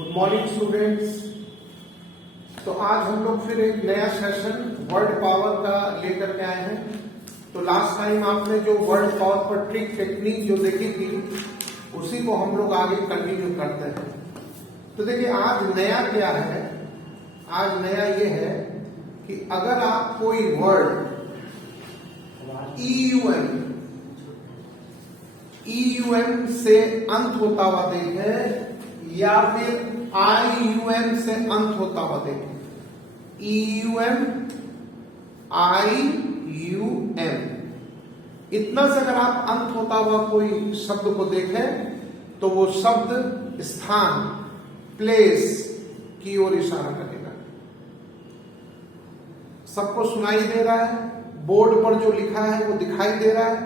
Good morning students. तो आज हम लोग फिर एक नया सेशन वर्ड पावर का लेकर के आए हैं। तो लास्ट टाइम आपने जो वर्ड पावर पर ट्रिक टेक्निक जो देखी थी उसी को हम लोग आगे कंटिन्यू करते हैं। तो देखिए आज नया क्या है, आज नया ये है कि अगर आप कोई वर्ड ईयूएम से अंत होता हुआ देखें या फिर आईयूएम से अंत होता हुआ देखें, ईयूएम आईयूएम इतना से अगर आप अंत होता हुआ कोई शब्द को देखें तो वो शब्द स्थान प्लेस की ओर इशारा करेगा। सबको सुनाई दे रहा है, बोर्ड पर जो लिखा है वो दिखाई दे रहा है।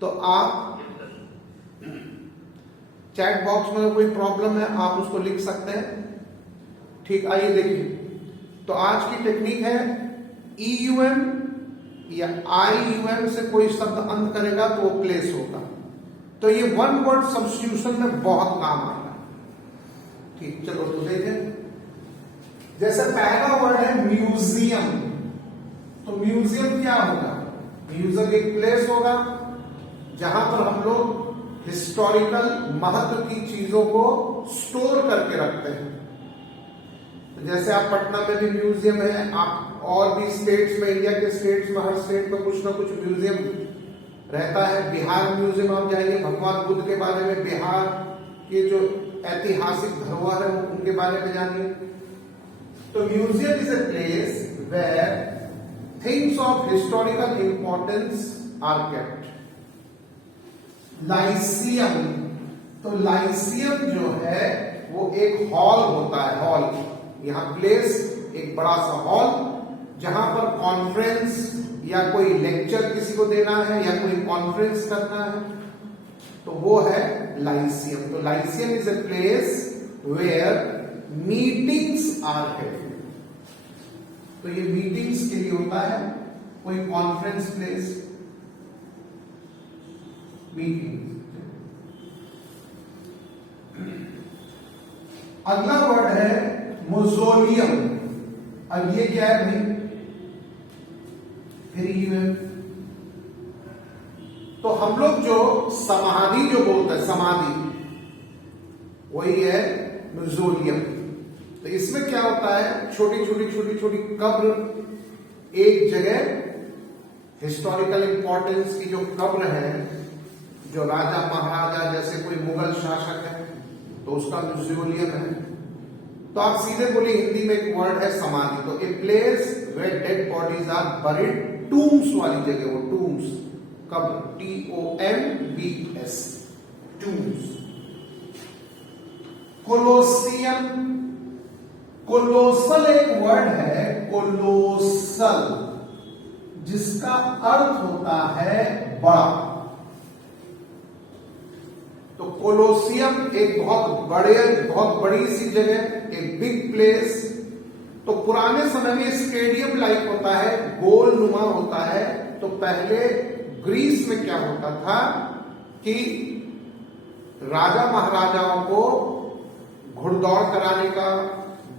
तो आप चैट बॉक्स में कोई प्रॉब्लम है आप उसको लिख सकते हैं। ठीक, आइए देखिए। तो आज की टेक्निक है ईयूएम या आईयूएम से कोई शब्द अंत करेगा तो वो प्लेस होगा। तो ये वन वर्ड सब्स्टिट्यूशन में बहुत काम आता है। ठीक, चलो तो देखें। जैसे पहला वर्ड है म्यूजियम, तो म्यूजियम क्या होगा? म्यूजियम एक प्लेस होगा जहां पर हम लोग हिस्टोरिकल महत्व की चीजों को स्टोर करके रखते हैं। तो जैसे आप पटना में भी म्यूजियम है, आप और भी स्टेट्स में, इंडिया के स्टेट्स में हर स्टेट में कुछ ना कुछ म्यूजियम रहता है। बिहार म्यूजियम आप जाइए, भगवान बुद्ध के बारे में, बिहार के जो ऐतिहासिक धरोहर है उनके बारे में जानिए। तो museum is a place where things of historical importance are kept. Lyceum, तो लाइसियम जो है वो एक हॉल होता है। हॉल यहां प्लेस एक बड़ा सा हॉल जहां पर कॉन्फ्रेंस या कोई लेक्चर किसी को देना है या कोई कॉन्फ्रेंस करना है तो वो है लाइसियम। तो lyceum is a place where meetings are held. तो ये मीटिंग्स के लिए होता है, कोई कॉन्फ्रेंस प्लेस, मीटिंग। अगला वर्ड है मोज़ोलियम। अब ये क्या है भाई? फिर यूएम। तो हम लोग जो समाधि जो बोलते हैं, समाधि, वही है मोज़ोलियम। तो इसमें क्या होता है? छोटी छोटी कब्र एक जगह, हिस्टोरिकल इंपॉर्टेंस की जो कब्र है, जो राजा महाराजा जैसे कोई मुगल शासक है तो उसका म्यूजियम है। तो आप सीधे बोलिए, हिंदी में एक वर्ड है समाधि। तो a place where dead bodies are buried, tombs वाली जगह, वो टूम्स, कब्र, TOMBS, टूम्स। कोलोसियम, कोलोसल एक वर्ड है, कोलोसल, जिसका अर्थ होता है बड़ा। तो कोलोसियम एक बहुत बड़ी सी जगह, एक बिग प्लेस। तो पुराने समय में स्टेडियम लाइक होता है, गोल नुमा होता है। तो पहले ग्रीस में क्या होता था कि राजा महाराजाओं को घुड़दौड़ कराने का,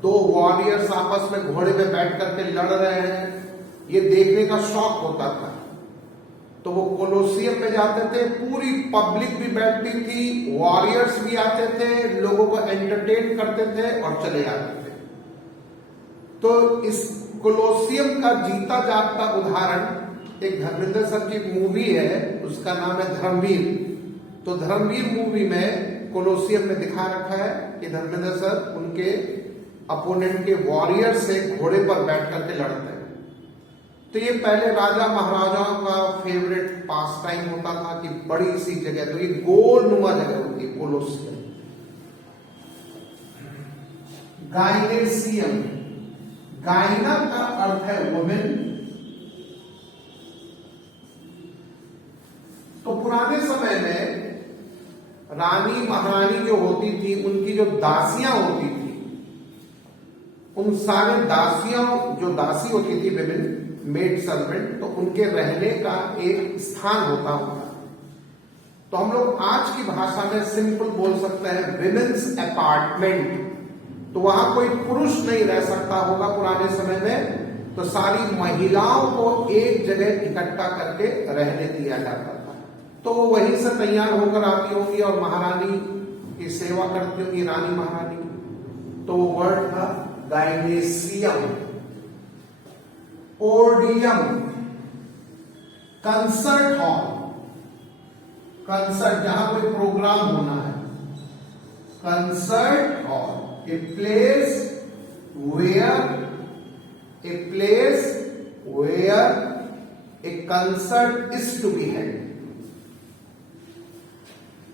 दो वॉरियर्स आपस में घोड़े पे बैठ करके लड़ रहे हैं, ये देखने का शौक होता था। तो वो कोलोसियम में जाते थे, पूरी पब्लिक भी बैठती थी, वॉरियर्स भी आते थे, लोगों को एंटरटेन करते थे और चले जाते थे। तो इस कोलोसियम का जीता जागता उदाहरण एक धर्मेंद्र सर की मूवी है, उसका नाम है धर्मवीर। तो धर्मवीर मूवी में कोलोसियम में दिखा रखा है कि धर्मेंद्र सर उनके अपोनेंट के वॉरियर से घोड़े पर बैठ करके लड़ते हैं। तो ये पहले राजा महाराजाओं का फेवरेट पास टाइम होता था कि बड़ी सी जगह, तो ये गोल नुमा जगह होती है कोलोसियम। गाइनेसियम, गाइना का अर्थ है वुमेन। तो पुराने समय में रानी महारानी जो होती थी, उनकी जो दासियां होती थी, उन सारे दासियों, जो दासी होती थी विमेन, मेड सर्वेंट, तो उनके रहने का एक स्थान होता होगा। तो हम लोग आज की भाषा में सिंपल बोल सकते हैं विमेन्स अपार्टमेंट। तो वहां कोई पुरुष नहीं रह सकता होगा पुराने समय में, तो सारी महिलाओं को एक जगह इकट्ठा करके रहने दिया जाता था। तो वो वहीं से तैयार होकर आती होगी और महारानी की सेवा करती होगी, रानी महारानी। तो वो वर्ड था gynaeceum, odeum, concert hall, concert जहां कोई प्रोग्राम होना है, concert hall, a place where a concert is to be held.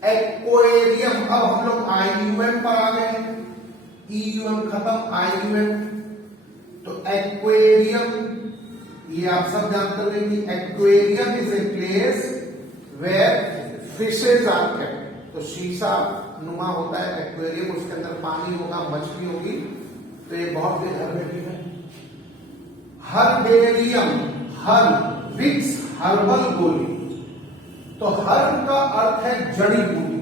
Aquarium, अब हम लोग आईयूएम पर आ गए, ईयूएम खत्म, आईयूएम। तो एक्वेरियम, ये आप सब जानते होंगे कि aquarium is a place where fishes are kept. तो शीशा नुमा होता है एक्वेरियम, उसके अंदर पानी होगा, मछली होगी। तो ये बहुत हर्बेरियम है। हर्बेरियम, हर्ब, विक्स, हर्बल गोली। तो हर्ब का अर्थ है जड़ी बूटी।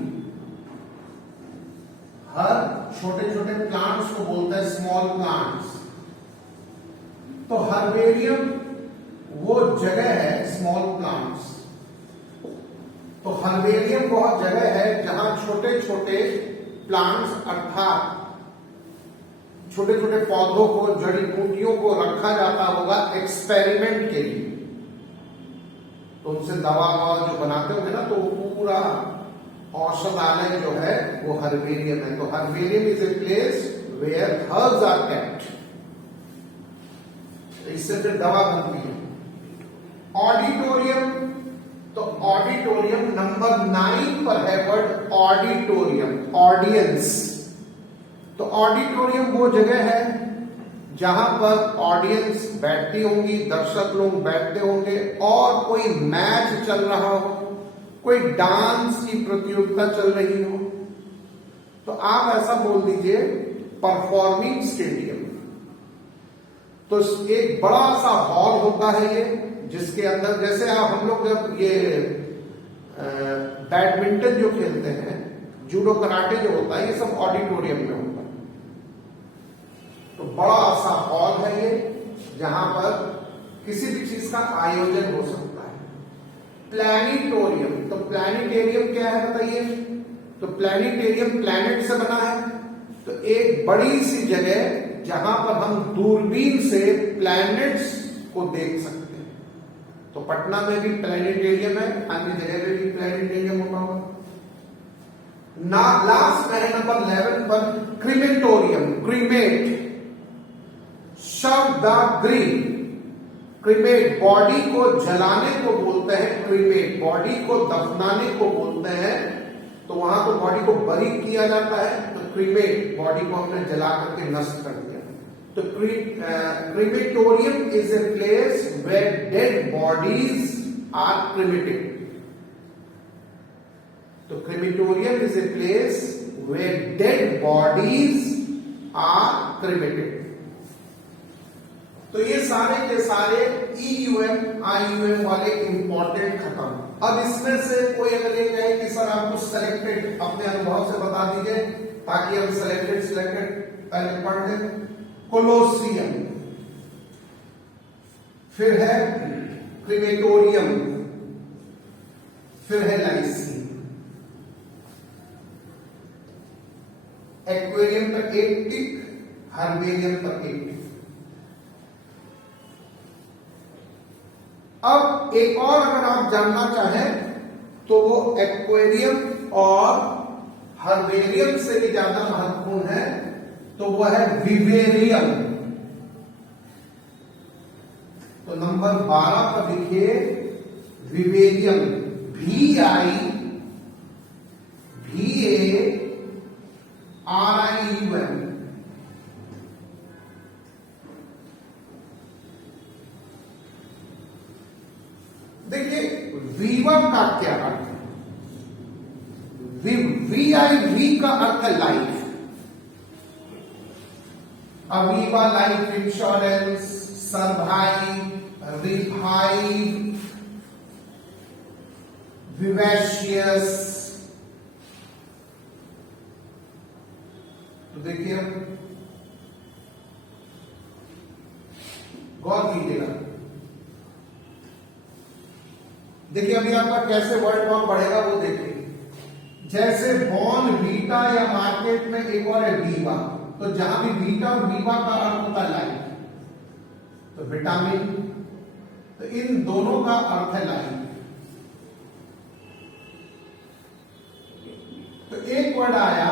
हर्ब छोटे छोटे प्लांट्स को बोलता है, स्मॉल प्लांट्स। तो हर्बेरियम वो जगह है, स्मॉल प्लांट्स। तो हर्बेरियम बहुत जगह है जहां छोटे छोटे प्लांट्स अर्थात छोटे छोटे पौधों को, जड़ी बूटियों को रखा जाता होगा एक्सपेरिमेंट के लिए। तो उनसे दवा ववा जो बनाते होंगे ना, तो वो पूरा औषधालय जो है वो हर्बेरियम है। तो herbarium is a place where herbs are kept. इससे फिर दवा बनती है। ऑडिटोरियम, तो ऑडिटोरियम नंबर 9 पर है वर्ड ऑडिटोरियम, ऑडियंस। तो ऑडिटोरियम वो जगह है जहां पर ऑडियंस बैठती होंगी, दर्शक लोग बैठते होंगे और कोई मैच चल रहा हो, कोई डांस की प्रतियोगिता चल रही हो। तो आप ऐसा बोल दीजिए परफॉर्मिंग स्टेडियम। तो एक बड़ा सा हॉल होता है ये, जिसके अंदर जैसे आप हम लोग जब ये बैडमिंटन जो खेलते हैं, जूडो कराटे जो होता है, ये सब ऑडिटोरियम में होता है। तो बड़ा सा हॉल है ये, जहां पर किसी भी चीज का आयोजन हो सकता है। प्लैनेटोरियम, तो प्लैनेटेरियम क्या है बताइए? तो प्लैनेटेरियम प्लैनेट से बना है। तो एक बड़ी सी जगह जहां पर हम दूरबीन से प्लैनेट्स को देख सकते हैं। तो पटना में भी प्लैनेटेरियम है, अन्य जगह पे भी प्लैनेटेरियम होता होगा। लास्ट है नंबर 11 पर क्रीमेटोरियम, क्रीमेट, शब्द ग्रीन, क्रीमेट बॉडी को जलाने को बोलते हैं, क्रीमेट बॉडी को दफनाने को बोलते हैं। तो वहां तो बॉडी को बरी किया जाता है, तो क्रीमेट बॉडी को हमने जला करके नष्ट कर दिया। तो crematorium is a place where dead bodies are cremated. तो crematorium is a place where dead bodies are cremated. तो ये सारे के सारे ईयूएम आईयूएम वाले इंपॉर्टेंट खत्म। अब इसमें से कोई अगर ये कहे कि सर आप कुछ सेलेक्टेड अपने अनुभव से बता दीजिए, ताकि हम सिलेक्टेड पहले पढ़ लें। कोलोसियम, फिर है क्रीमेटोरियम, फिर है लाइसियम। एक्वेरियम पर एक टिक, हर्बेरियम पर एक टिक। अब एक और अगर आप जानना चाहें तो वो एक्वेरियम और हर्बेरियम से भी ज्यादा महत्वपूर्ण है, तो वह है विवेरियम। तो नंबर 12 पर लिखिए विवेरियम, VIVARIUM। देखिए वीवा का क्या अर्थ है? VIV का अर्थ है life. Aviva life insurance, survive, revive, vivacious. तो देखिए गौर कीजिएगा। देखिए अभी आपका कैसे वर्ड फॉर्म बढ़ेगा वो देखिए। जैसे बॉर्न वीटा या मार्केट में एक और है वीवा, तो जहां भी वीटा और वीवा का अर्थ होता है लाइफ, तो विटामिन, तो इन दोनों का अर्थ है लाइफ। तो एक वर्ड आया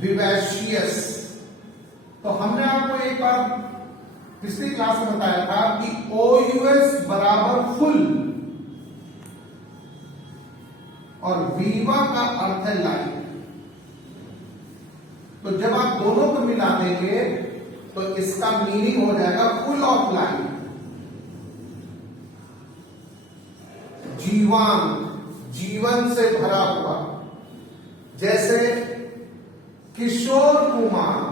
विवैशियस, तो हमने आपको एक बार पिछली क्लास में बताया था कि OUS बराबर फुल और वीवा का अर्थ है लाइफ। तो जब आप दोनों को मिला देंगे तो इसका मीनिंग हो जाएगा फुल ऑफ लाइफ, जीवान, जीवन से भरा हुआ। जैसे Kishore Kumar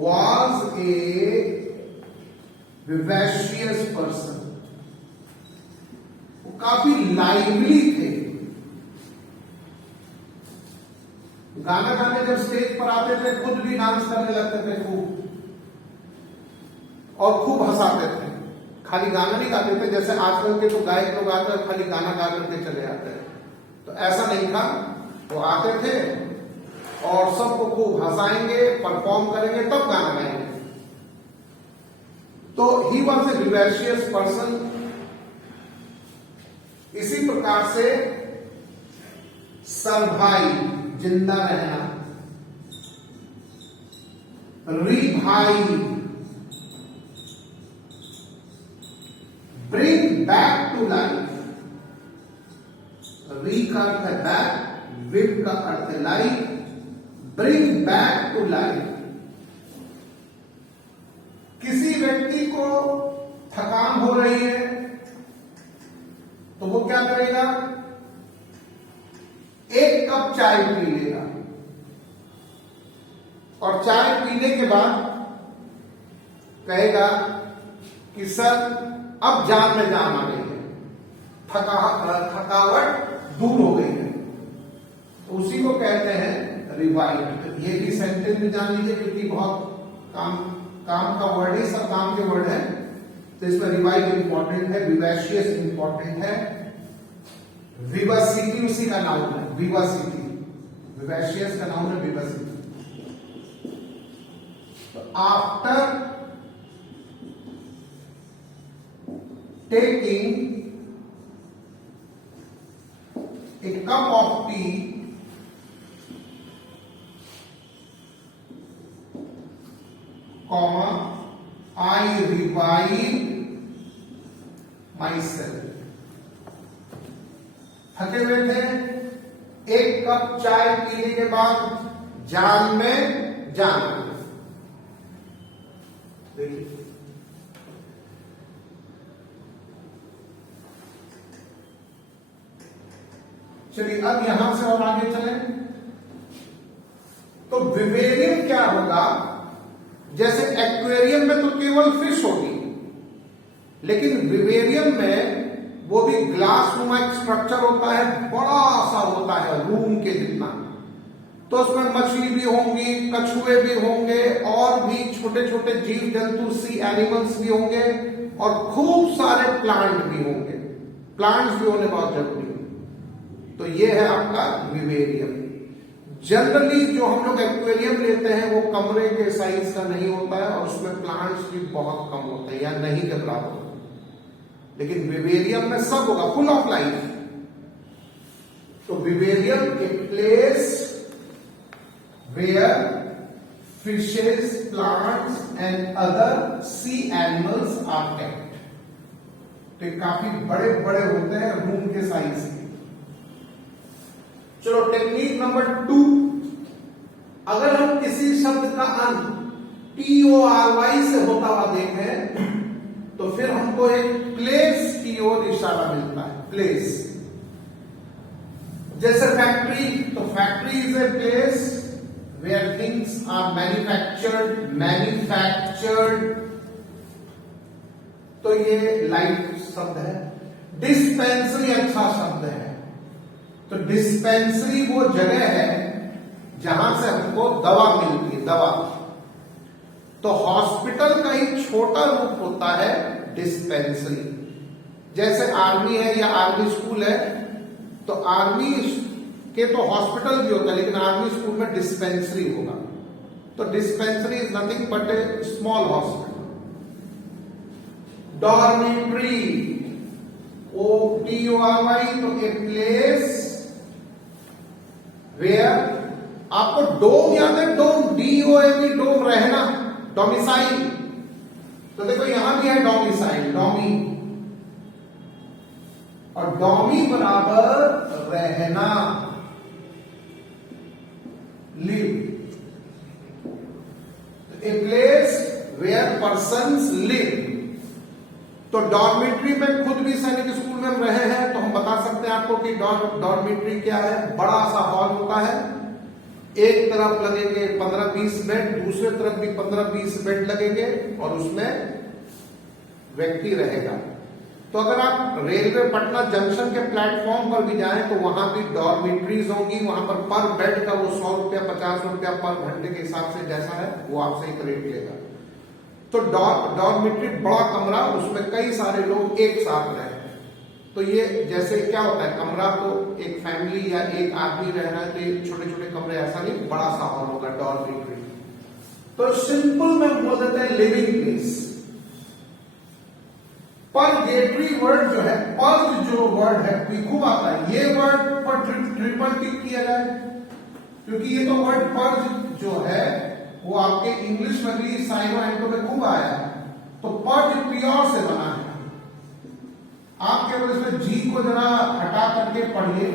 was a vivacious person, वो काफी लाइवली थे। गाना गाने जब स्टेज पर आते थे खुद भी डांस करने लगते थे खूब, और खूब हंसाते थे। खाली गाना नहीं गाते थे जैसे आजकल के तो गायक लोग आते हैं खाली गाना गा करके चले जाते हैं, तो ऐसा नहीं था। वो आते थे और सबको खूब हंसाएंगे, परफॉर्म करेंगे, तब गाना गाएंगे। तो ही वॉज ए विवैशियस पर्सन। इसी प्रकार से सर्वाइव, जिंदा रहना, revive, bring back to life. Re का अर्थ है बैक, विव का अर्थ है life, bring back to life. किसी व्यक्ति को थकान हो रही है तो वो क्या करेगा, एक कप चाय पी लेगा, और चाय पीने के बाद कहेगा कि सर अब जान में जान आ गई है, थकावट दूर हो गई है। तो उसी को कहते हैं रिवाइव। ये भी सेंटेंस में जान लीजिए क्योंकि बहुत काम का वर्ड है, सब काम के वर्ड है, तो इसमें रिवाइव इंपॉर्टेंट है, विवैशियस इंपॉर्टेंट है, विवासिटी उसी का नाउन है, विवासिटी, विवैशियस का नाउन है विवासिटी। तो after taking a cup of tea, comma, I revive myself. थके हुए थे, एक कप चाय पीने के बाद जान में जान। देखिए चलिए अब यहां से और आगे चलें। तो विवेरियम क्या होगा, जैसे एक्वेरियम में तो केवल फिश होगी, लेकिन विवेरियम में वो भी ग्लास नुमा एक स्ट्रक्चर होता है, बड़ा सा होता है रूम के जितना। तो उसमें मछली भी होंगी, कछुए भी होंगे, और भी छोटे छोटे जीव जंतु, सी एनिमल्स भी होंगे, और खूब सारे प्लांट भी होंगे। प्लांट्स भी होने बहुत जरूरी है। तो ये है आपका विवेरियम। जनरली जो हम लोग एक्वेरियम लेते हैं वो कमरे के साइज का नहीं होता है, और उसमें प्लांट्स भी बहुत कम होते हैं या नहीं के बराबर होते हैं। लेकिन विवेरियम में सब होगा, फुल ऑफ लाइफ। तो vivarium a place where fishes, plants and other sea animals are kept. तो ये काफी बड़े बड़े होते हैं, रूम के साइज के। चलो टेक्निक नंबर 2, अगर हम किसी शब्द का अंत TORY से होता हुआ देखें तो फिर हमको एक प्लेस की ओर इशारा मिलता है, प्लेस। जैसे फैक्ट्री, तो factory is a place where things are manufactured. तो ये लाइट शब्द है। डिस्पेंसरी अच्छा शब्द है। तो डिस्पेंसरी वो जगह है जहां से हमको दवा मिलती है, दवा। तो हॉस्पिटल का ही छोटा रूप होता है डिस्पेंसरी। जैसे आर्मी है या आर्मी स्कूल है, तो आर्मी के तो हॉस्पिटल भी होता है, लेकिन आर्मी स्कूल में डिस्पेंसरी होगा। तो dispensary is nothing but A small hospital. Dormitory, OTORY, तो ए प्लेस वेयर, आपको डोम याद है? डोम, DOME, डोम, रहना, डोमिसाइल। तो देखो यहां भी है डोमिसाइल, डोमी, और डोमी बराबर रहना, live. A place where persons live. तो डॉर्मेट्री में खुद भी सैनिक स्कूल में हम रहे हैं, तो हम बता सकते हैं आपको कि डॉर्मेट्री क्या है। बड़ा सा हॉल होता है, एक तरफ लगेंगे 15-20 बेड, दूसरे तरफ भी 15-20 बेड लगेंगे, और उसमें व्यक्ति रहेगा। तो अगर आप रेलवे पटना जंक्शन के प्लेटफॉर्म पर भी जाएं, तो वहां भी डॉर्मेट्रीज होंगी। वहां पर बेड का वो 100 रुपया 50 रुपया पर घंटे के हिसाब से जैसा है वो आपसे एक रेट लेगा। तो डॉर्मेट्री बड़ा कमरा, उसमें कई सारे लोग एक साथ रहे। तो ये जैसे क्या होता है, कमरा तो एक फैमिली या एक आदमी रह रहा है, तो ये छोटे छोटे कमरे, ऐसा नहीं, बड़ा सा हॉल होगा डॉर्मेट्री। तो सिंपल में बोल देते हैं लिविंग प्लेस। परगेटरी वर्ड जो है, पर्ज जो वर्ड है खूब आता है, ये वर्ड पर ट्रिपल टिक किया जाए, क्योंकि ये तो वर्ड पर्ज जो है वो आपके इंग्लिश में भी साइनो एंटो में खूब आया है। तो पर्ज प्योर से बना है। आप केवल इसमें जी को जरा हटा करके पढ़िए,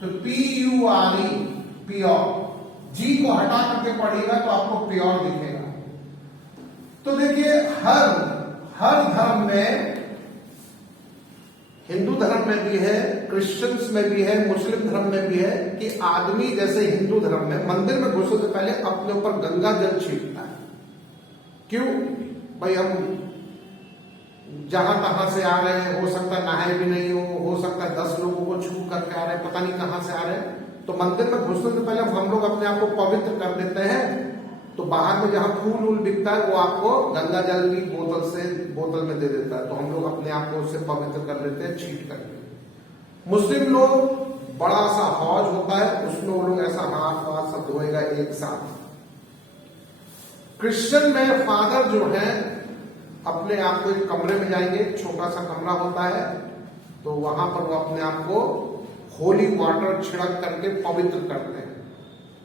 तो PURE, प्योर, जी को हटा करके पढ़िएगा तो आपको प्योर दिखेगा। तो देखिए हर धर्म में, हिंदू धर्म में भी है, क्रिश्चियंस में भी है, मुस्लिम धर्म में भी है, कि आदमी जैसे हिंदू धर्म में मंदिर में घुसने से पहले अपने ऊपर गंगा जल छींटता है। क्यों भाई? हम जहां तहां से आ रहे हैं, हो सकता है नहाए भी नहीं हो सकता है 10 लोगों को छू करके आ रहे हैं, पता नहीं कहां से आ रहे हैं। तो मंदिर में घुसने से पहले हम लोग अपने आप को पवित्र कर देते हैं। तो बाहर में जहां फूल बिकता है वो आपको गंगा जल की बोतल में दे देता है। तो हम लोग अपने आप को उससे पवित्र कर लेते हैं छींट करके। मुस्लिम लोग बड़ा सा हौज होता है, उसमें वो लोग ऐसा हाथ सब धोएगा एक साथ। क्रिश्चियन में फादर जो है अपने आप को एक कमरे में जाएंगे, छोटा सा कमरा होता है, तो वहां पर वो अपने आप को होली वाटर छिड़क करके पवित्र करते हैं।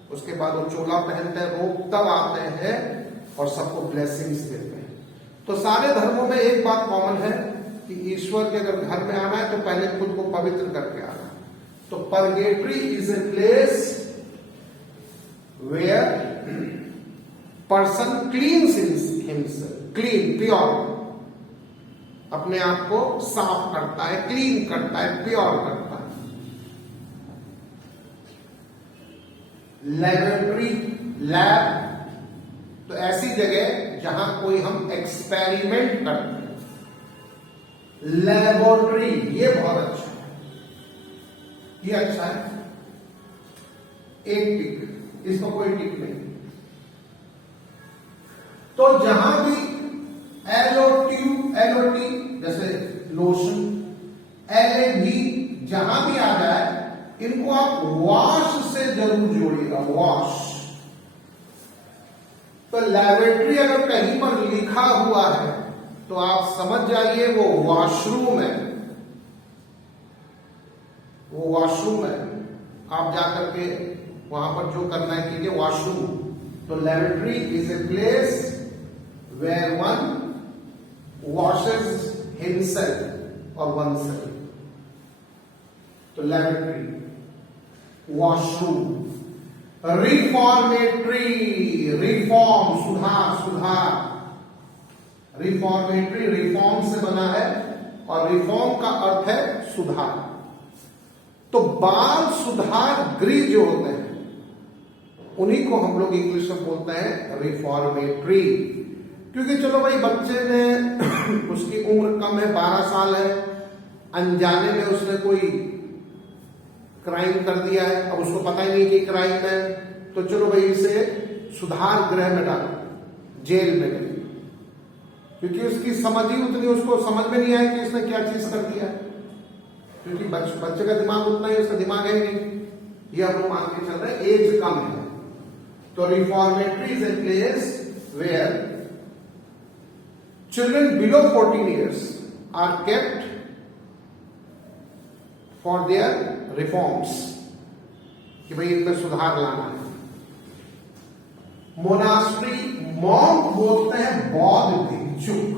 उसके बाद वो चोला पहनते हैं, रोब, तब आते हैं और सबको ब्लेसिंग्स देते हैं। तो सारे धर्मों में एक बात कॉमन है कि ईश्वर के अगर घर में आना है तो पहले खुद को पवित्र करके आना है। तो purgatory is a place where person cleans himself, clean, pure, अपने आप को साफ करता है, क्लीन करता है, प्योर करता है। लेबोरेटरी, लैब, तो ऐसी जगह जहां कोई हम एक्सपेरिमेंट करते हैं। लेबोरेटरी, ये बहुत अच्छा है, ये अच्छा है, एक टिक, इसको कोई टिक नहीं। तो जहां भी LOT जैसे लोशन, LAB जहां भी आ जाए, इनको आप वॉश से जरूर जोड़िएगा, वॉश। तो लैबोरेटरी अगर कहीं पर लिखा हुआ है तो आप समझ जाइए वो वॉशरूम है, वो वॉशरूम है। आप जाकर के वहां पर जो करना है कीजिए, वॉशरूम। तो laboratory is a place where one washes himself or oneself. तो लैबोरेटरी, वॉशरूम। रिफॉर्मेटरी, रिफॉर्म, सुधार। रिफॉर्मेटरी रिफॉर्म से बना है और रिफॉर्म का अर्थ है सुधार। तो बाल सुधार गृह जो होते हैं उन्हीं को हम लोग इंग्लिश में बोलते हैं रिफॉर्मेटरी। क्योंकि चलो भाई बच्चे ने उसकी उम्र कम है, 12 साल है, अनजाने में उसने कोई क्राइम कर दिया है, अब उसको पता ही नहीं कि क्राइम है, तो चलो भाई इसे सुधार गृह में डालो, जेल में नहीं, क्योंकि उसकी समझ ही उतनी, उसको समझ में नहीं आया कि इसने क्या चीज कर दिया है, क्योंकि बच्चे का दिमाग उतना ही, उसका दिमाग है नहीं, ये हम लोग मान के चल रहे हैं, एज कम है। तो reformatory is a place where children below 14 years are kept for their reforms, कि भाई इनमें सुधार लाना है। मोनास्ट्री, मॉन्क बोलते हैं बौद्ध भिक्षुक,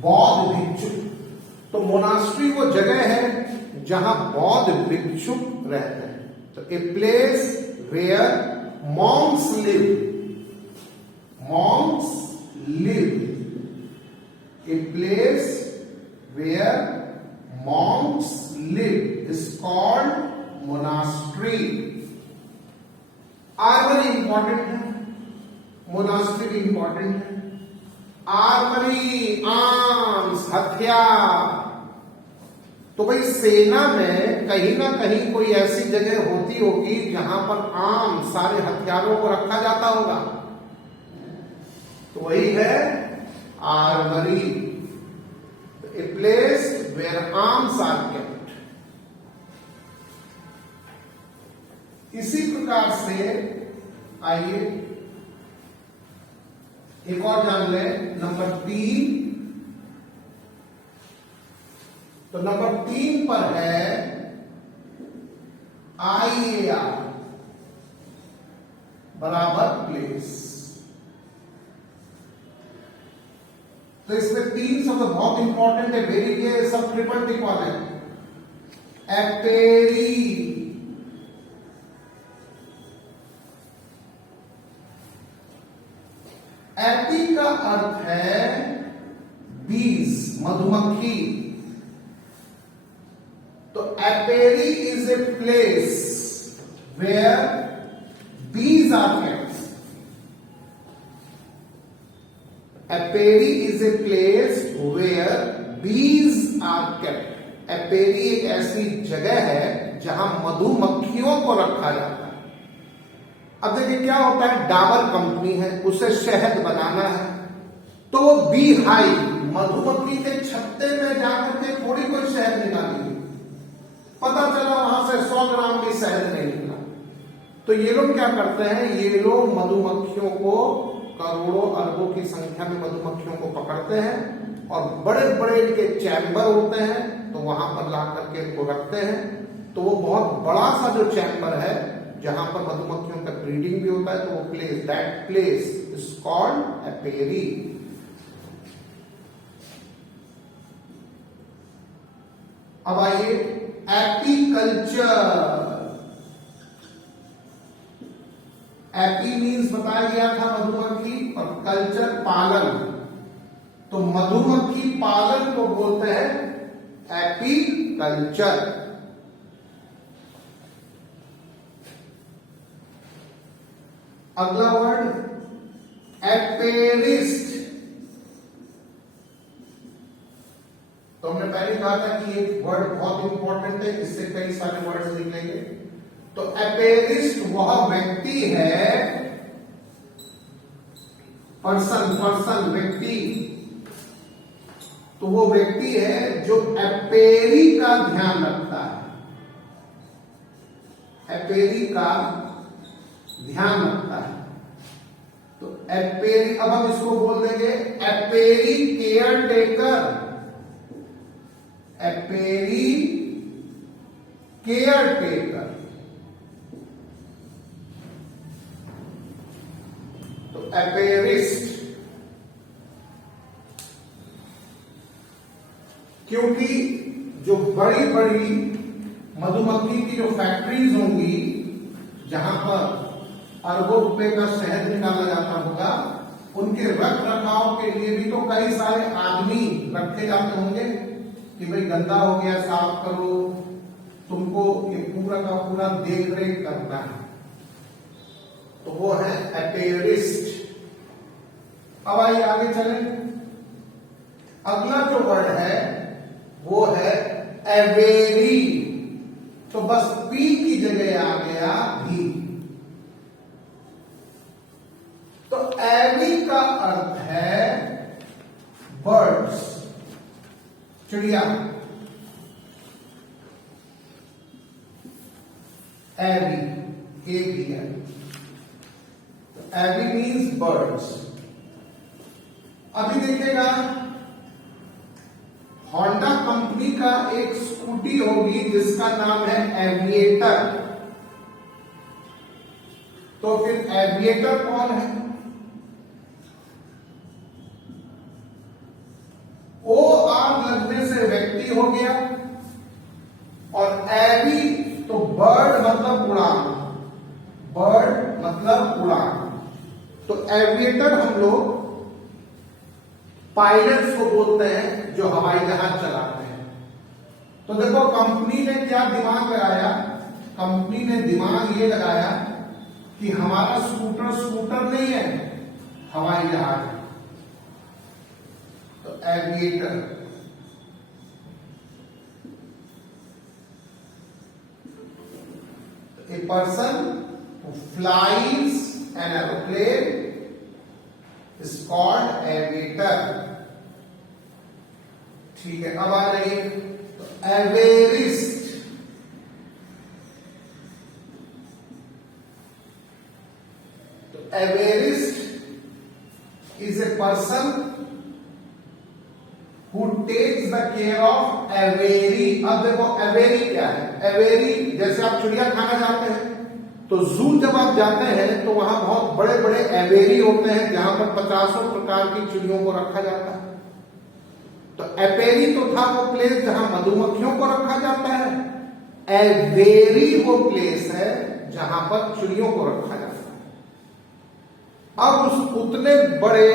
बौद्ध भिक्षुक। तो मोनास्ट्री वो जगह है जहां बौद्ध भिक्षुक रहते हैं। तो a place where monks live, monks live, a place where monks live is called monastery. Armoury important है, मोनास्ट्री भी इंपॉर्टेंट है। आर्मरी, आर्म्स, हथियार। तो भाई सेना में कहीं ना कहीं कोई ऐसी जगह होती होगी जहां पर आर्म, सारे हथियारों को रखा जाता होगा, तो वही है armoury, a place where arms are kept. इसी प्रकार से आइए एक और जान ले, नंबर 3। तो नंबर 3 पर है IAR बराबर प्लेस। तो इसमें 3 शब्द बहुत इंपॉर्टेंट है, वेरी के सब ट्रिपल टिक वाले। एपेरी, एपी का अर्थ है बीज, मधुमक्खी। तो apiary is a place where bees are kept. Apiary is a place where bees are kept. Apiary एक ऐसी जगह है जहां मधुमक्खियों को रखा जाता है। अब देखिए क्या होता है, डाबर कंपनी है, उसे शहद बनाना है, तो वो बी हाइव, मधुमक्खी के छत्ते में जाकर के थोड़ी कोई शहद निकालेगी, पता चला वहां से 100 ग्राम भी शहद नहीं निकला। तो ये लोग क्या करते हैं, ये लोग मधुमक्खियों को, करोड़ों अरबों की संख्या में मधुमक्खियों को पकड़ते हैं और बड़े बड़े इनके चैम्बर होते हैं, तो वहां पर ला करके इनको रखते हैं। तो वो बहुत बड़ा सा जो चैम्बर है जहां पर मधुमक्खियों का ब्रीडिंग भी होता है, तो वो place, that place is called apiary. अब आइए एपीकल्चर। एपी मीन्स बताया गया था मधुमक्खी, और कल्चर पालन। तो मधुमक्खी पालन को बोलते हैं एपीकल्चर। अगला वर्ड एपेरिस्ट। तो हमने पहले कहा था कि ये वर्ड बहुत इंपॉर्टेंट है, इससे कई सारे वर्ड्स निकलेंगे। तो एपेरिस्ट वह व्यक्ति है, पर्सन व्यक्ति, तो वो व्यक्ति है जो एपेरी का ध्यान रखता है, एपेरी का ध्यान रखता है। तो एपेरी, अब हम इसको बोल देंगे एपेरी केयर टेकर, एपेरी केयर टेकर। तो एपेरिस्ट, क्योंकि जो बड़ी बड़ी मधुमक्खी की जो फैक्ट्रीज होंगी जहां पर अरबों रुपए का शहद निकाला जाता होगा, उनके रख रखाव के लिए भी तो कई सारे आदमी रखे जाते होंगे कि भाई गंदा हो गया, साफ करो, तुमको ये पूरा का पूरा देख रेख करना है। तो वो है एपेरिस्ट। अब आइए आगे चलें। अगला जो वर्ड है वो है एवेरी। तो बस पी की जगह आ गया भी। तो एवी का अर्थ है बर्ड्स, चिड़िया। एवी, ए भी है, तो एवी मीन्स बर्ड्स। अभी देखिएगा, होंडा कंपनी का एक स्कूटी होगी जिसका नाम है एविएटर। तो फिर एविएटर कौन है? ओ आर लगने से व्यक्ति हो गया, और एवी तो बर्ड मतलब उड़ान, बर्ड मतलब उड़ान। तो एविएटर हम लोग पायलट्स को बोलते हैं जो हवाई जहाज चलाते हैं। तो देखो कंपनी ने क्या दिमाग लगाया, कंपनी ने दिमाग ये लगाया कि हमारा स्कूटर स्कूटर नहीं है, हवाई जहाज है। तो aviator, a person who flies an aeroplane is called aviator. ठीक है, अब आ जाइए, तो एवेरिस्ट, तो aviarist is a person who takes the care of aviary. अब देखो एवेरी क्या है? एवेरी, जैसे आप चिड़िया खाना जाते हैं तो जू जब आप जाते हैं तो वहां बहुत बड़े बड़े एवेरी होते हैं जहां पर 50 प्रकार की चिड़ियों को रखा जाता है। तो एपेरी तो था वो प्लेस जहां मधुमक्खियों को रखा जाता है, एवेरी वो प्लेस है जहां पर चिड़ियों को रखा जाता है। अब उस उतने बड़े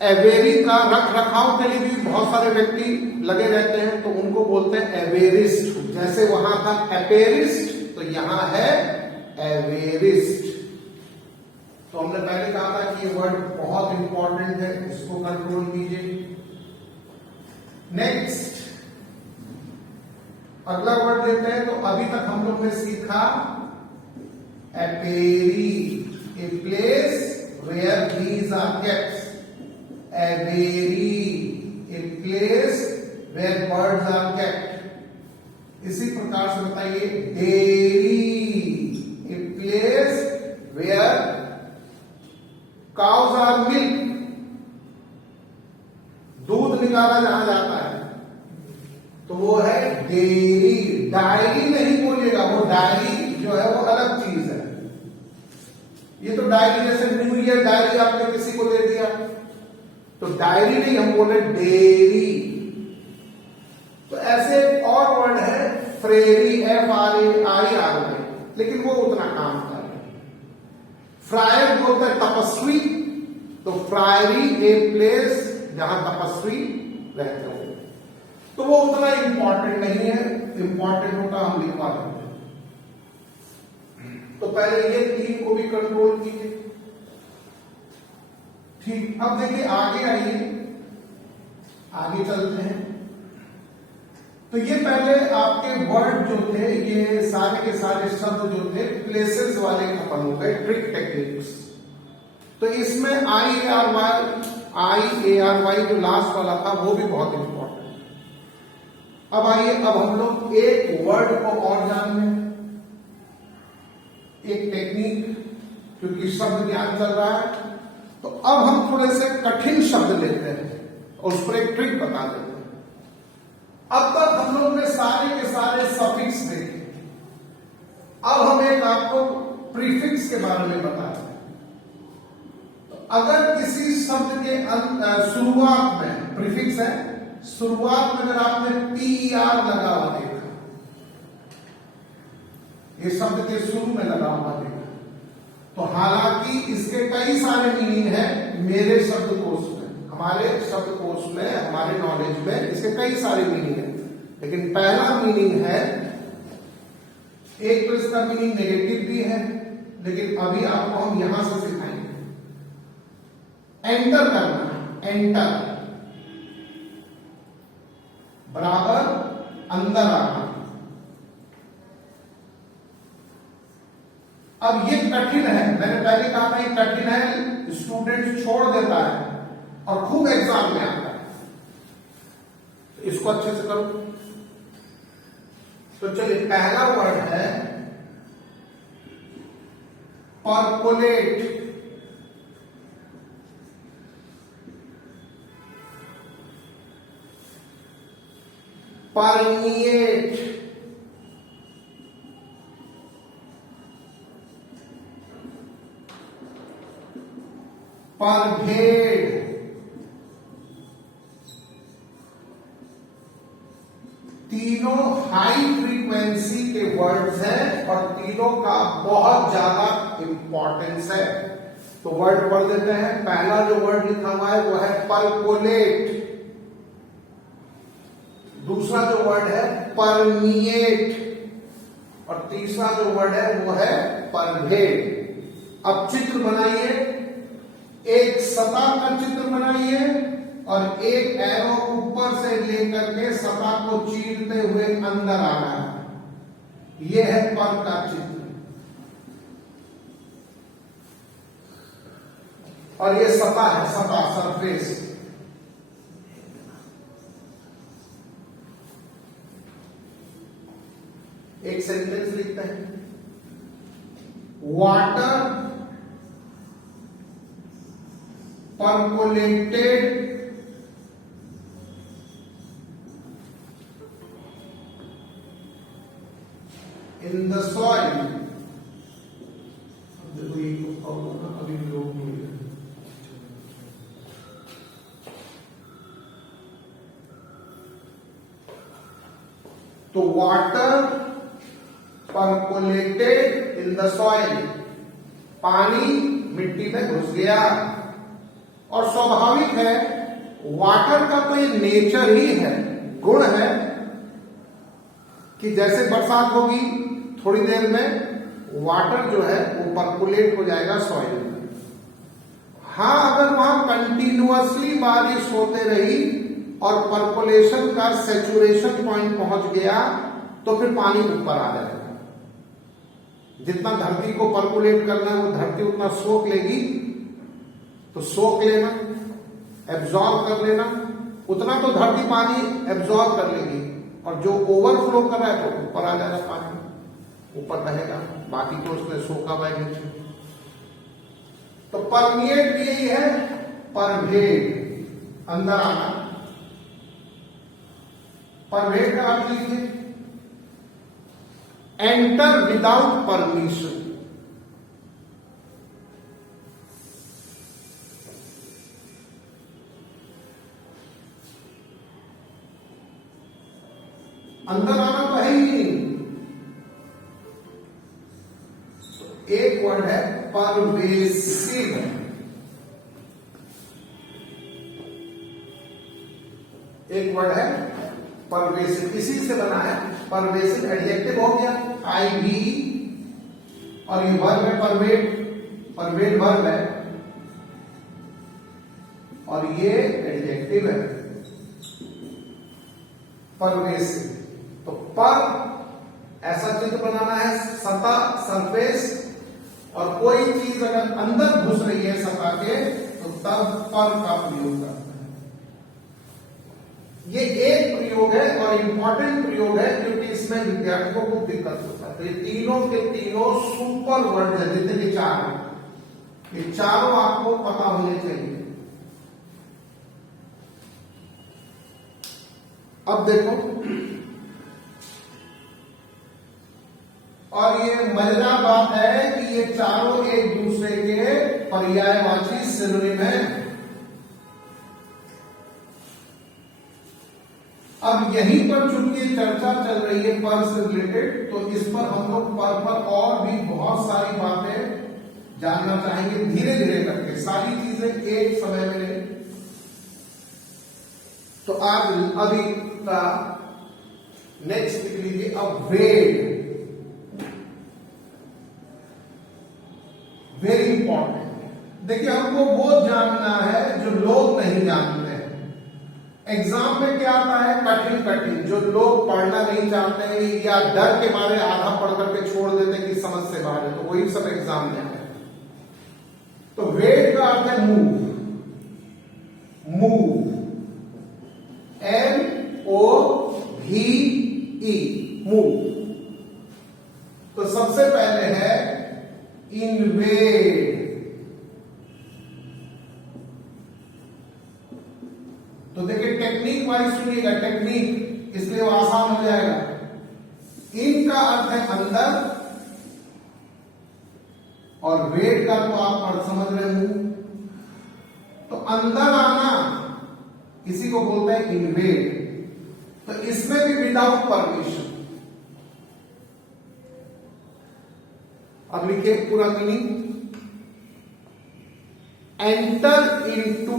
एवेरी का रख रखाव के लिए भी बहुत सारे व्यक्ति लगे रहते हैं, तो उनको बोलते हैं एवेरिस्ट। जैसे वहां था एपेरिस्ट, तो यहां है एवेरिस्ट। तो हमने पहले कहा था कि ये वर्ड बहुत इंपॉर्टेंट है, इसको कंट्रोल कीजिए। नेक्स्ट अगला वर्ड लेते हैं। तो अभी तक हम लोग ने सीखा apiary, a place where bees are kept. Aviary, a place where birds are kept. इसी प्रकार से बताइए dairy, a place where cows are milk, दूध निकाला जहां जाता है तो वो है डेयरी। डायरी नहीं बोलिएगा, वो डायरी जो है वो अलग चीज है। ये तो डायरी जैसे न्यू ईयर डायरी आपने किसी को दे दिया, तो डायरी नहीं, हम बोले डेयरी। तो ऐसे और वर्ड है फ्रेरी, FRAIR, लेकिन वो उतना काम कर रहे हैं। फ्रायर बोलते हैं तपस्वी, तो फ्रायरी ए प्लेस जहां तपस्वी रहते हो, तो वो उतना इंपॉर्टेंट नहीं है। इंपॉर्टेंट होता हम लिखवा देते हैं। तो पहले ये 3 को भी कंट्रोल कीजिए। ठीक, अब देखिए आगे आइए, आगे चलते हैं। तो ये पहले आपके वर्ड जो थे, ये सारे के सारे शब्द जो थे प्लेसेस वाले खत्म हो गए, ट्रिक टेक्निक्स। तो इसमें IARY जो लास्ट वाला था वो भी बहुत इंपॉर्टेंट। अब आइए, अब हम लोग एक वर्ड को और जान लें, एक टेक्निक, क्योंकि शब्द ज्ञान चल रहा है। तो अब हम थोड़े से कठिन शब्द लेते हैं और उस पर एक ट्रिक बता देते हैं। अब तक हम लोग ने सारे के सारे सफिक्स देखे, अब हम एक आपको प्रीफिक्स के बारे में बताते हैं। तो अगर किसी शब्द के शुरुआत में, प्रीफिक्स है, शुरुआत में अगर आपने PER लगा हुआ देखा, ये शब्द के शुरू में लगा हुआ देखा, तो हालांकि इसके कई सारे मीनिंग है मेरे शब्दकोश में, हमारे शब्दकोश में, हमारे नॉलेज में इसके कई सारे मीनिंग है। लेकिन पहला मीनिंग है, एक तो इसका मीनिंग नेगेटिव भी है, लेकिन अभी आपको हम यहां से सिखाएंगे। एंटर करना, एंटर, अंदर आना। अब ये कठिन है, मैंने पहले कहा था ये कठिन है, स्टूडेंट छोड़ देता है और खूब एग्जाम में आता है। तो इसको अच्छे से करो। तो चलिए, पहला वर्ड है परकोलेट। परमिएट, परभेद, तीनों हाई फ्रीक्वेंसी के वर्ड्स हैं और तीनों का बहुत ज्यादा इंपॉर्टेंस है। तो वर्ड पढ़ देते हैं। पहला जो वर्ड लिखा हुआ है वो है परकोलेट। दूसरा जो वर्ड है परमिएट और तीसरा जो वर्ड है वो है परभेद। अब चित्र बनाइए, एक सतह का चित्र बनाइए और एक एरो ऊपर से लेकर के सतह को चीरते हुए अंदर आना है। यह है पर का चित्र और ये सतह है, सतह, सरफेस। एक सेंटेंस लिखते हैं, water percolated in the soil। देखो ये अभी भी लोग नहीं है। तो water percolated in the soil, पानी मिट्टी में घुस गया। और स्वाभाविक है, वाटर का तो ये नेचर ही है, गुण है कि जैसे बरसात होगी थोड़ी देर में वाटर जो है वो परकुलेट हो जाएगा सॉइल में। हाँ, अगर वहां कंटिन्यूअसली बारिश होते रही और परकुलेशन का सैचुरेशन पॉइंट पहुंच गया तो फिर पानी ऊपर आ जाएगा। जितना धरती को परकुलेट करना है वो धरती उतना सोख लेगी, तो सोख लेना, एब्जॉर्ब कर लेना, उतना तो धरती पानी एब्जॉर्ब कर लेगी और जो ओवरफ्लो कर रहा है तो ऊपर आ जाएगा, पानी ऊपर रहेगा, बाकी तो उसने सोखा हुआ है नीचे। तो परमिएट भी यही है, परभेद, अंदर आना। परभेद का अर्थ लिखिए, एंटर विदाउट परमिशन। अंदर आना तो है ही नहीं। तो एक वर्ड है परवेसिव। एक वर्ड है परवेसिव, इसी से बना है परवेसिव। एडजेक्टिव हो गया आईवी और ये वर्ब है परवेड, परवेड वर्ब है और ये एडजेक्टिव है परवेसिव। तो पर ऐसा चित्र बनाना है, सतह, सरफेस, और कोई चीज अगर अंदर घुस रही है सतह के तो तब पर का प्रयोग करना है। ये एक प्रयोग है और इंपॉर्टेंट प्रयोग है क्योंकि इसमें विद्यार्थियों को दिक्कत होता है। तो ये तीनों के तीनों सुपर वर्ड है, जितने भी चार हैं, ये चारों आपको पता होने चाहिए। अब देखो, और ये मजेदार बात है कि ये चारों एक दूसरे के पर्यायवाची सिनोनिम है। अब यहीं पर चूंकि चर्चा चल रही है पर से रिलेटेड, तो इस पर हम लोग पर और भी बहुत सारी बातें जानना चाहेंगे, धीरे धीरे करके, सारी चीजें एक समय में नहीं। तो आज अभी का नेक्स्ट लिख लीजिए, अब वेड, वेरी इंपॉर्टेंट। देखिए, हमको वो जानना है जो लोग नहीं जानते हैं। एग्जाम में क्या आता है, कठिन कठिन जो लोग पढ़ना नहीं चाहते हैं या डर के मारे आधा पढ़ करके छोड़ देते हैं कि समझ से बाहर है, तो वही सब एग्जाम में है। तो वेट का अर्थ है मूव, मूव, MOVE, मूव। तो सबसे पहले है इन्वेड। तो देखिए टेक्निक वाइज सुनिएगा, टेक्निक इसलिए वो आसान हो जाएगा। इन का अर्थ है अंदर और वेट का तो आप अर्थ समझ रहे हो। तो अंदर आना इसी को बोलते हैं इन्वेड। तो इसमें भी विदाउट परमिशन। अब लिखिए पूरा मीनिंग, एंटर इनटू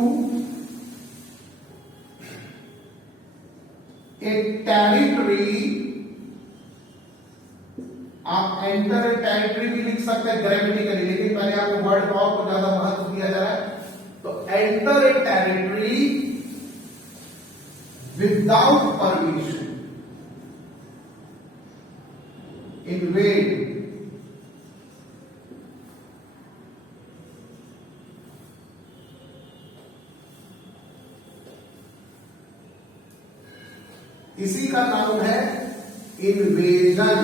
ए टेरिटरी। आप एंटर ए टेरिटरी भी लिख सकते हैं ग्रामेटिकली, लेकिन पहले आपको वर्ड टॉक को ज्यादा महत्व दिया जा रहा है। तो enter a territory without permission, invade. इसी का नाम है इन्वेजन।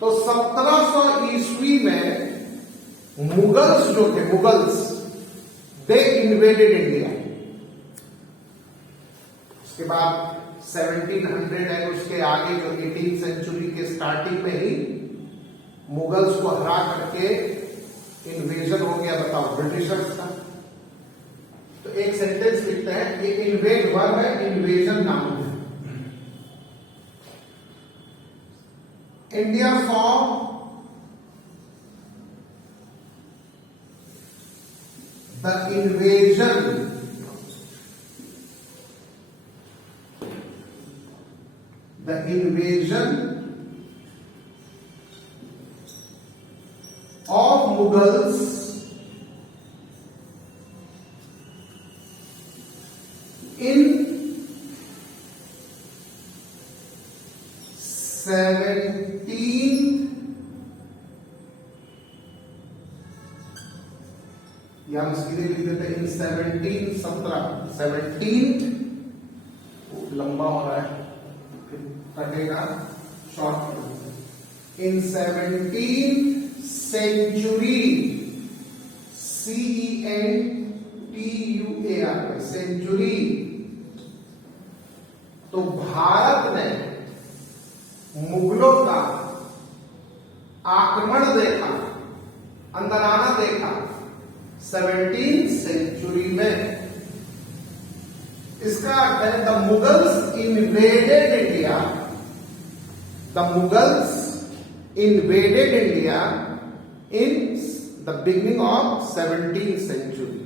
तो 1700 ईस्वी में मुगल्स जो थे, मुगल्स, दे इन्वेडेड इंडिया। उसके बाद 1700 है, उसके आगे जो 18th सेंचुरी के स्टार्टिंग में ही मुगल्स को हरा करके इन्वेजन हो गया। बताओ ब्रिटिशर्स का। तो एक सेंटेंस लिखते हैं, ये इन्वेड वर्ब है, इन्वेजन नाउन है। India saw the invasion of Mughals in 17 या हम सीधे लिख देते हैं इन 17 लंबा हो रहा है, कटेगा शॉर्ट। इन 17th सेंचुरी, CENTUAR, सेंचुरी। तो भारत ने मुगलों का आक्रमण देखा, अंदर आना देखा 17th सेंचुरी में। इसका अर्थ है the Mughals invaded India, the Mughals invaded India in the beginning of 17th century.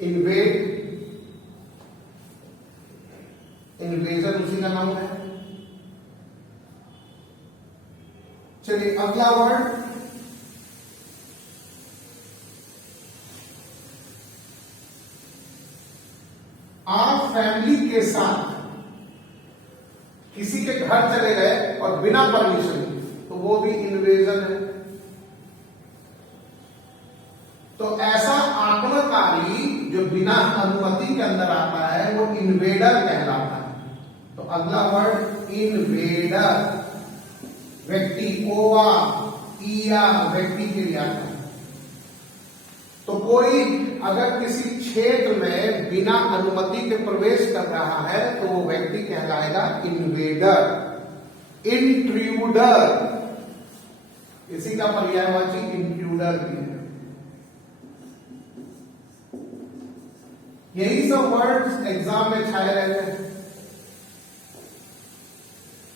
Invade, invasion उसी का नाम है। चलिए अगला वर्ड, आप फैमिली के साथ किसी के घर चले गए और बिना परमिशन, तो वो भी इन्वेजन है। तो ऐसा आक्रमणकारी जो बिना अनुमति के अंदर आता है वो इन्वेडर कहलाता है। तो अगला वर्ड इन्वेडर, व्यक्ति, ओवा ईया व्यक्ति के लिए आता है। तो कोई अगर किसी क्षेत्र में बिना अनुमति के प्रवेश कर रहा है तो वो व्यक्ति कहलाएगा इन्वेडर, इंट्रूडर। इसी का पर्यायवाची इंट्रूडर भी है। यही सब वर्ड्स एग्जाम में छाए रहते हैं।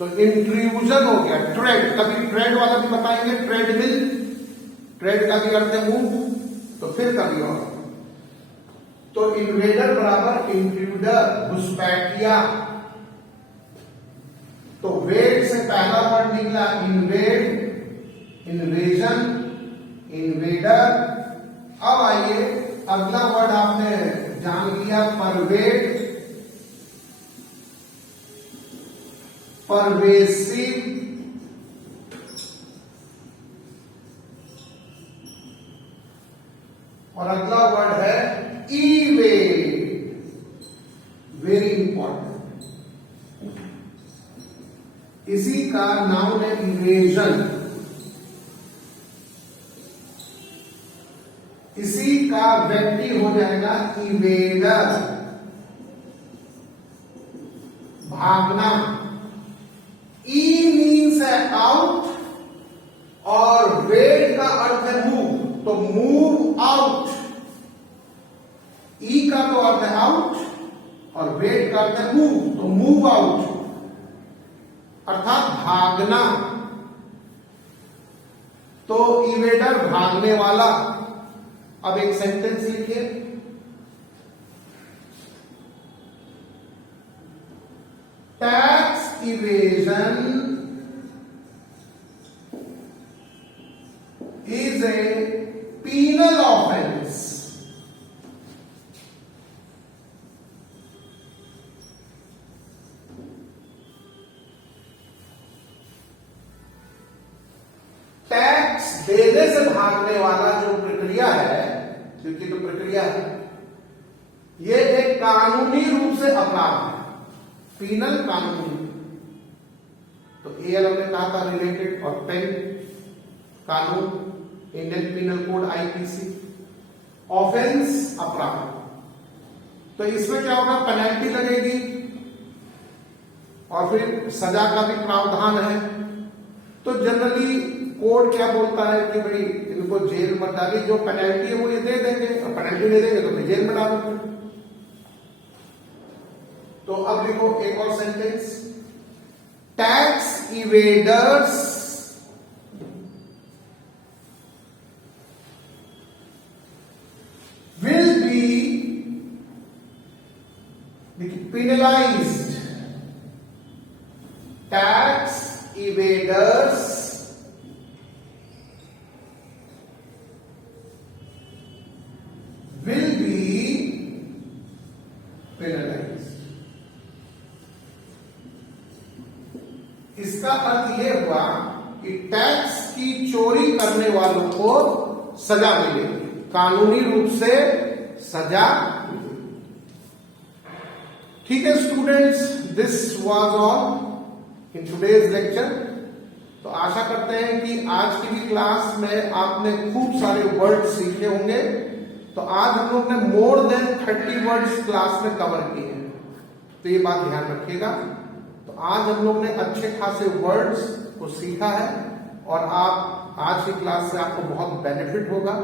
तो इंट्रूजन हो गया, ट्रेड, कभी ट्रेड वाला भी बताएंगे, ट्रेडमिल, ट्रेड का भी अर्थ है मूव, तो फिर कभी और। तो इन्वेडर बराबर इंट्रूडर, घुसपैठिया। तो वेड से पहला वर्ड निकला इन्वेड, इन्वेजन, इन्वेडर। अब आइए अगला वर्ड आपने जान लिया परवेड, परवेसिव, और अगला वर्ड है इवेड। वेरी इंपॉर्टेंट, इसी का नाउन है इवेजन, इसी का व्यक्ति हो जाएगा इवेडर, भागना। ई मीन्स है आउट और वेड का अर्थ है मूव, तो मूव आउट। ई का तो अर्थ है आउट और वेड का अर्थ है मूव, तो मूव आउट अर्थात भागना। तो इवेडर भागने वाला। अब एक सेंटेंस लिखिए, tax evasion is a penal offense. Tax देने से भागने वाला जो प्रक्रिया है, क्योंकि तो प्रक्रिया है, ये एक कानूनी रूप से अपराध है, पीनल कानूनी। तो एल हमने कहा था रिलेटेड, और पेन कानून, Indian penal code IPC, offence अपराध। तो इसमें क्या होगा, पेनल्टी लगेगी और फिर सजा का भी प्रावधान है। तो जनरली कोड क्या बोलता है कि भाई इनको जेल मत डालिए, जो पेनल्टी है वो ये दे देंगे, और पेनल्टी नहीं देंगे तो फिर जेल में डालोगे। तो अब देखो एक और sentence, tax evaders will be penalized. Tax evaders will be penalized. इसका अर्थ यह हुआ कि टैक्स की चोरी करने वालों को सजा मिलेगी, कानूनी रूप से सजा। ठीक है students, this was all in today's lecture. तो आशा करते हैं कि आज की भी क्लास में आपने खूब सारे वर्ड सीखे होंगे। तो आज हम लोग ने मोर देन 30 वर्ड्स क्लास में कवर किए हैं, तो ये बात ध्यान रखिएगा। तो आज हम लोग ने अच्छे खासे वर्ड्स को सीखा है, और आप आज की क्लास से आपको बहुत बेनिफिट होगा।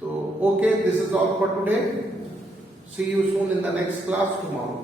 So, okay, this is all for today. See you soon in the next class tomorrow.